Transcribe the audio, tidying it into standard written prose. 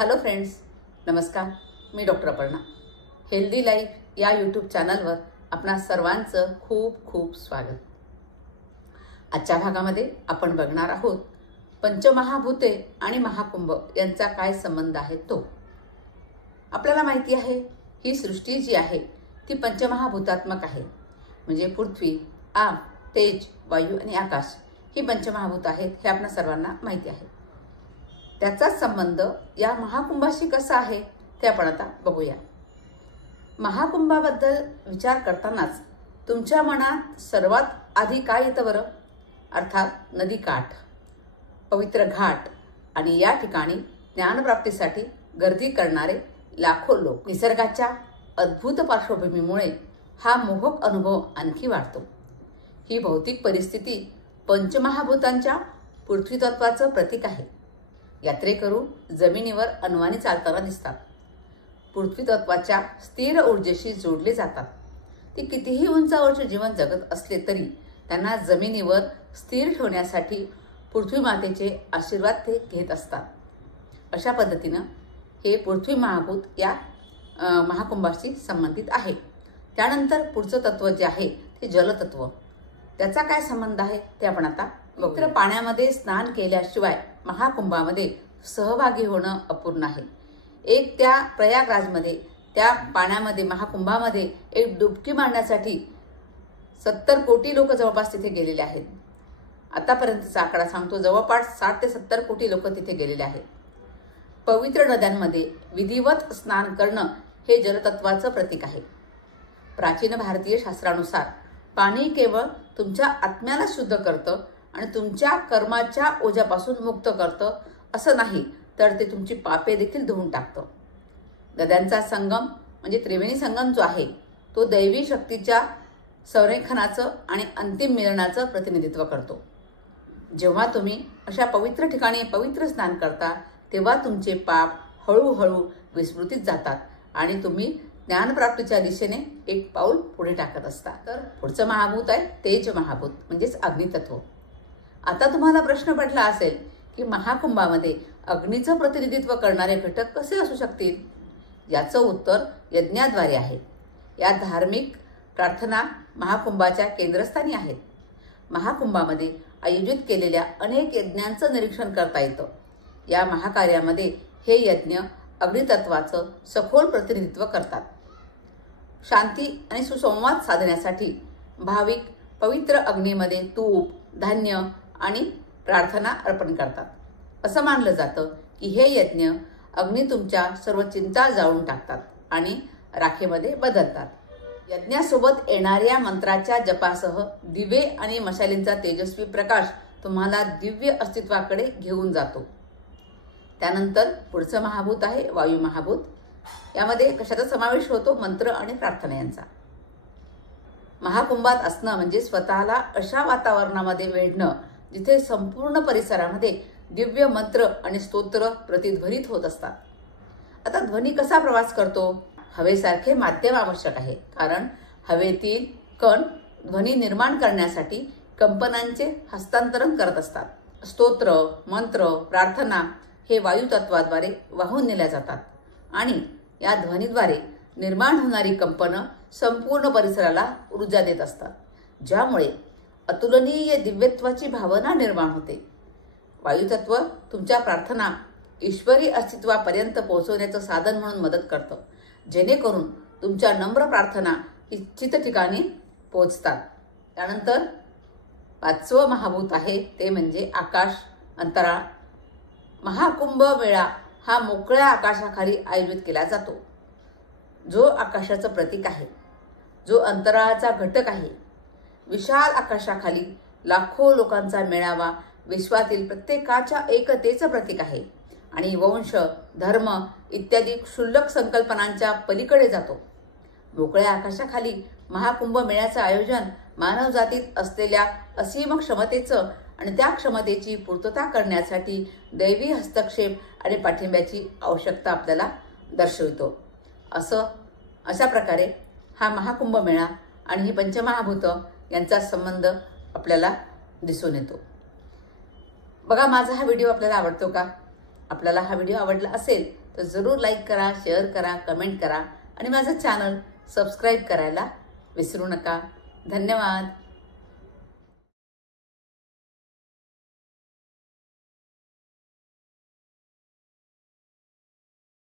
Hello friends, नमस्कार. मी doctor Aparna. Healthy life या YouTube चॅनलवर आपणा सर्वांचं खूप खूप स्वागत. आजच्या भागामध्ये आपण बघणार आहोत पंचमहाभूते आणि महाकुंभ यांचा काय संबंध आहे तो. आपल्याला माहिती आहे ही सृष्टी जी आहे ती पंचमहाभूतात्मक आहे. म्हणजे पृथ्वी, आग, तेज, वायू आणि आकाश ही पंचमहाभूत आहेत हे आपणा सर्वांना माहिती आहे. त्याचाच संबंध या महाकुंभाशी कसा आहे ते आपण आता बघूया. महाकुंभाबद्दल विचार करतानाच तुमच्या मनात सर्वात आधी काय येतं बरं? अर्थात नदी काठ, पवित्र घाट आणि या ठिकाणी ज्ञानप्राप्तीसाठी गर्दी करणारे लाखो लोक. निसर्गाच्या अद्भुत पार्श्वभूमीमुळे हा मोहक अनुभव आणखी वाढतो. ही भौतिक परिस्थिती पंचमहाभूतांच्या पृथ्वीतत्वाचं प्रतीक आहे. यात्रेकरू जमिनीवर अनवाणी चालताना दिसतात. पृथ्वीतत्वाच्या स्थिर ऊर्जेशी जोडले जातात. ती कितीही उंचावरचे जीवन जगत असले तरी त्यांना जमिनीवर स्थिर ठेवण्यासाठी पृथ्वी मातेचे आशीर्वाद ते घेत असतात. अशा पद्धतीनं हे पृथ्वी महाभूत या महाकुंभाशी संबंधित आहे. त्यानंतर पुढचं तत्व जे आहे ते जलतत्व. त्याचा काय संबंध आहे ते आपण आता पवित्र पाण्यामध्ये स्नान केल्याशिवाय महाकुंभामध्ये सहभागी होणं अपूर्ण आहे. एक त्या प्रयागराजमध्ये त्या पाण्यामध्ये महाकुंभामध्ये एक डुबकी मारण्यासाठी 70 कोटी लोक जवळपास तिथे गेलेले आहेत. आतापर्यंतचा आकडा सांगतो, जवळपास 60 ते 70 कोटी लोक तिथे गेलेले आहेत. पवित्र नद्यांमध्ये विधिवत स्नान करणं हे जलतत्वाचं प्रतीक आहे. प्राचीन भारतीय शास्त्रानुसार पाणी केवळ तुमच्या आत्म्याला शुद्ध करतं आणि तुमच्या कर्माच्या ओझ्यापासून मुक्त करतं असं नाही, तर ते तुमची पापे देखील धुवून टाकतं. नद्यांचा संगम म्हणजे त्रिवेणी संगम जो आहे तो दैवी शक्तीच्या संरेखनाचं आणि अंतिम मिलनाचं प्रतिनिधित्व करतो. जेव्हा तुम्ही अशा पवित्र ठिकाणी पवित्र स्नान करता तेव्हा तुमचे पाप हळूहळू विस्मृतीत जातात आणि तुम्ही ज्ञानप्राप्तीच्या दिशेने एक पाऊल पुढे टाकत असता. तर पुढचं महाभूत आहे तेज महाभूत म्हणजेच अग्नितत्व. आता तुम्हाला प्रश्न पडला असेल की महाकुंभामध्ये अग्नीचं प्रतिनिधित्व करणारे घटक कसे असू शकतील? याचं उत्तर यज्ञाद्वारे आहे. या धार्मिक प्रार्थना महाकुंभाच्या केंद्रस्थानी आहेत. महाकुंभामध्ये आयोजित केलेल्या अनेक यज्ञांचं निरीक्षण करता येतं. या महाकार्यामध्ये हे यज्ञ अग्नितत्वाचं सखोल प्रतिनिधित्व करतात. शांती आणि सुसंवाद साधण्यासाठी भाविक पवित्र अग्नीमध्ये तूप, धान्य आणि प्रार्थना अर्पण करतात. असं मानलं जातं की हे यज्ञ अग्नी तुमच्या सर्व चिंता जाळून टाकतात आणि राखेमध्ये बदलतात. यज्ञासोबत येणाऱ्या मंत्राच्या जपासह दिवे आणि मशालींचा तेजस्वी प्रकाश तुम्हाला दिव्य अस्तित्वाकडे घेऊन जातो. त्यानंतर पुढचं महाभूत आहे वायू महाभूत. यामध्ये कशाचा समावेश होतो? मंत्र आणि प्रार्थना यांचा. महाकुंभात असणं म्हणजे स्वतःला अशा वातावरणामध्ये वेढणं जिथे संपूर्ण परिसरामध्ये दिव्य मंत्र आणि स्तोत्र प्रतिध्वनित होत असतात. आता ध्वनी कसा प्रवास करतो? हवेसारखे माध्यम आवश्यक आहे, कारण हवेतील कण ध्वनी निर्माण करण्यासाठी कंपनांचे हस्तांतरण करत असतात. स्तोत्र, मंत्र, प्रार्थना हे वायुतत्वाद्वारे वाहून नेल्या जातात आणि या ध्वनीद्वारे निर्माण होणारी कंपनं संपूर्ण परिसराला ऊर्जा देत असतात, ज्यामुळे अतुलनीय दिव्यत्वाची भावना निर्माण होते. वायुतत्व तुमच्या प्रार्थना ईश्वरी अस्तित्वापर्यंत पोहोचवण्याचं साधन म्हणून मदत करतं, जेणेकरून तुमच्या नम्र प्रार्थना इच्छित ठिकाणी पोहोचतात. त्यानंतर 5वं महाभूत आहे ते म्हणजे आकाश, अंतराळ. महाकुंभ मेळा हा मोकळ्या आकाशाखाली आयोजित केला जातो, जो आकाशाचं प्रतीक आहे, जो अंतराळाचा घटक आहे. विशाल आकाशाखाली लाखो लोकांचा मेळावा विश्वातील प्रत्येकाच्या एकतेचं प्रतीक आहे आणि वंश, धर्म इत्यादी क्षुल्लक संकल्पनांच्या पलीकडे जातो. मोकळ्या आकाशाखाली महाकुंभ मेळ्याचं आयोजन मानवजातीत असलेल्या असीम क्षमतेचं आणि त्या क्षमतेची पूर्तता करण्यासाठी दैवी हस्तक्षेप आणि पाठिंब्याची आवश्यकता आपल्याला दर्शवितो. अशा प्रकारे हा महाकुंभ मेळा आणि ही पंचमहाभूत यांचा संबंध आपल्याला दिसून येतो. बघा, माझा हा व्हिडिओ आपल्याला आवडतो का? आपल्याला हा व्हिडिओ आवडला असेल तर जरूर लाईक करा, शेअर करा, कमेंट करा आणि माझं चॅनल सबस्क्राईब करायला विसरू नका. धन्यवाद.